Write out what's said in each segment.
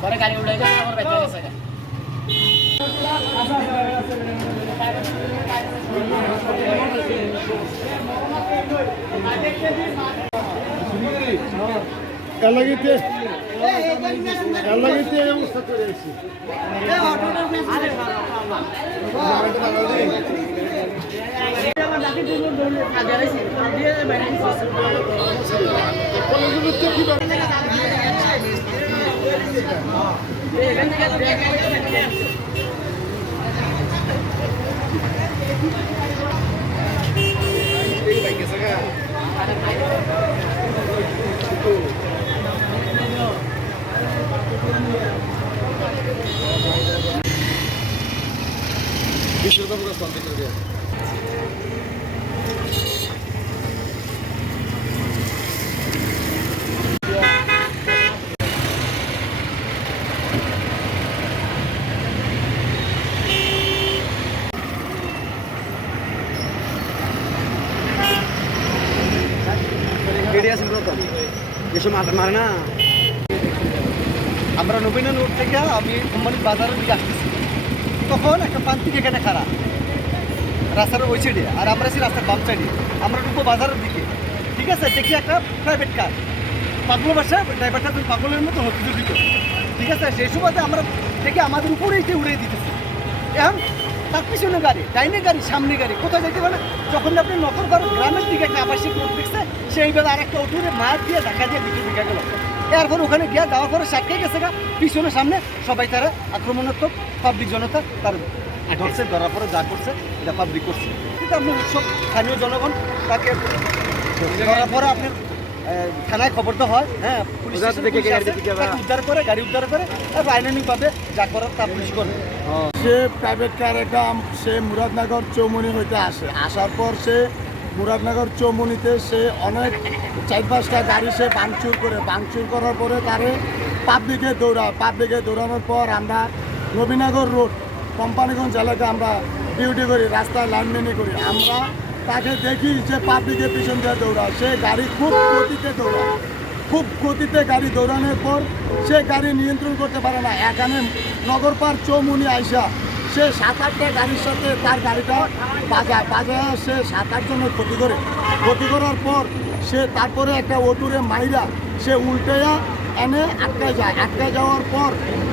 পরে গাড়ি উড়াই গেছে আমার বাইরে গেছে কার লাগিতে কার লাগিতে এই অবস্থা করে আছি কলেজের তো কি ব্যাপার? কেটে মার না। আমরা নবীনা রোড থেকে আমি কোম্পানির বাজারের দিকে আসতেছি। তখন একটা প্রান্তিক এখানে খারাপ রাস্তার ওই সাইডে আর আমরা আছি রাস্তার বাম সাইডে আমরা ঢুকবো বাজারের দিকে। ঠিক আছে? দেখি একটা প্রাইভেট কার পাগল বাসা ড্রাইভারটা তুমি পাগলের মতো হতে ঠিক আছে? সেই সুবাদে আমরা দেখি আমাদের উপরেই উড়িয়ে দিতেছি। এখন তার পিছনে গাড়ি ডাইনে গাড়ি সামনে গাড়ি। কোথায় যেতে পারে? যখন আপনি নকল করেন গ্রামের দিকে একটা আবাসিক রোড দেখছে সেইবেলা আর একটা অটুরে মার দিয়ে দেখা দিয়ে দিকে দিকে গেল। এরপর ওখানে গিয়ে যাওয়ার পরে সাক্ষী গেছে গা। পিছনে সামনে সবাই তারা আক্রমণাত্মক পাবলিক জনতা তার ধরছে ধরার পরে যা করছে এটা পাবলিক করছে। কিন্তু আপনি সব স্থানীয় জনগণ তাকে ধরার পরে আপনি আহ, থানায় খবর তো হয় হ্যাঁ পুলিশ থেকে উদ্ধার করে গাড়ি উদ্ধার করে তারপর আইনানিকভাবে যা করার তা পুলিশ করবে। সে প্রাইভেট কার একটা সে মুরাদনগর চৌমনি হইতে আসে। আসার পর সে মুরাদনগর চৌমনিতে সে অনেক চার পাঁচটা গাড়ি সে ভাঙচুর করে। ভাঙচুর করার পরে তারে পাবলিকে দৌড়ায় পাবলিকে দৌড়ানোর পর আমরা নবীনগর রোড কোম্পানিগঞ্জ এলাকায় আমরা ডিউটি করি রাস্তায় লাইনম্যানি করি। আমরা তাকে দেখি যে পাবলিকের পিছন দিয়ে দৌড়ায়। সে গাড়ি খুব গতিতে দৌড়ায়। খুব গতিতে গাড়ি দৌড়ানোর পর সে গাড়ি নিয়ন্ত্রণ করতে পারে না। এখানে নগরপার চৌমুনি আইসা সে সাত আটটা গাড়ির সাথে তার গাড়িটা বাজায়। বাজায় সে সাত আট জনের ক্ষতি করে। ক্ষতি করার পর সে তারপরে একটা অটুরে মাইরা সে উল্টেয়া এনে আটকায় যায়। আটকায় যাওয়ার পর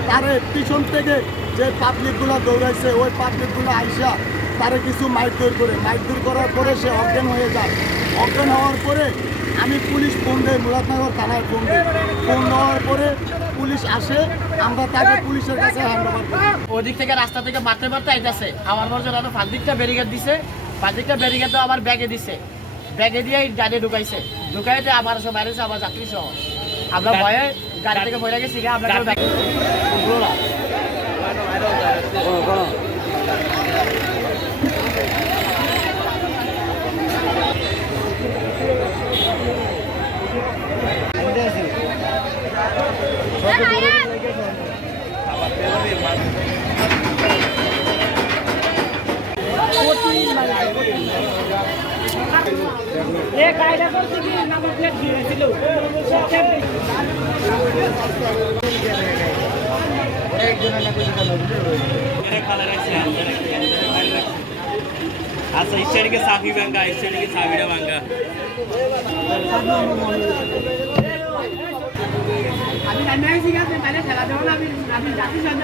তার পিছন থেকে যে পাবলিকগুলো দৌড়াইছে, ওই পাবলিকগুলো আইসা তারে কিছু মাইক করে মাইক করার পরে সে অজ্ঞান হয়ে যায়। অজ্ঞান হওয়ার পরে আমি পুলিশ ফোন দেয় মুরাদনগর থানায় ফোন দিই। ফোন দেওয়ার পরে পুলিশ আসে আমরা তাকে পুলিশের কাছে হ্যান্ড ওভার করি। ওদিক থেকে রাস্তা থেকে মারতে মারতে আইতাছে। আমার বছর আরও ফাঁক দিকটা ব্যারিকেড দিছে। ফাঁক দিকটা ব্যারিকেড তো আবার ব্যাগে দিছে। ব্যাগে দিয়ে গাড়ি ঢুকাইছে। ঢুকাইতে আমার সব বাইরে আমার যাত্রী সহ। আমরা ভয়ে গাড়ি থেকে বইরা গেছি আমরা আচ্ছা সাইডকে সাফি ভাঙ্গা? সাইডকে সাবিটা ভাঙ্গা? আমি গেছে খেলা দেবো না, আমি আমি জাতি সাথে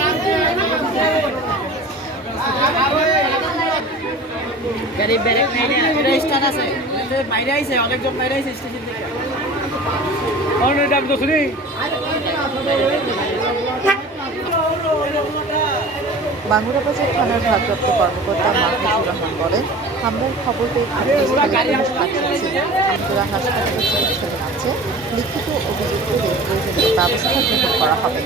গাড়ি ব্যারেক নাই এটা স্টার্ট আছে। বাইরে আইছে অনেকজন বাইরে আইছে স্টেশন থেকে। বাঙ্গুরাবাজার থানার ভারপ্রাপ্ত কর্মকর্তা মাহফুজুর রহমান বলেন হামলার খবর পেয়ে হাসপাতালে চিকিৎসাধীন আছে। লিখিত অভিযুক্তদের প্রয়োজনীয় ব্যবস্থা গ্রহণ করা হবে।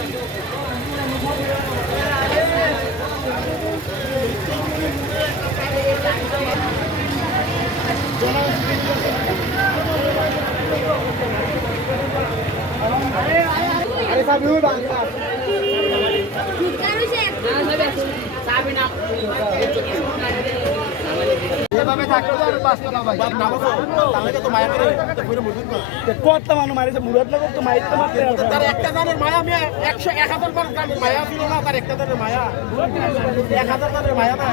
কত মানুষ মারিছে মুরাদ নগর তো মারিতে মারতে তার একটা দানের মায়া আমি একশো এক হাজার দানের মায়া ছিল না তার একটা দানের মায়া এক হাজার দানের মায়া না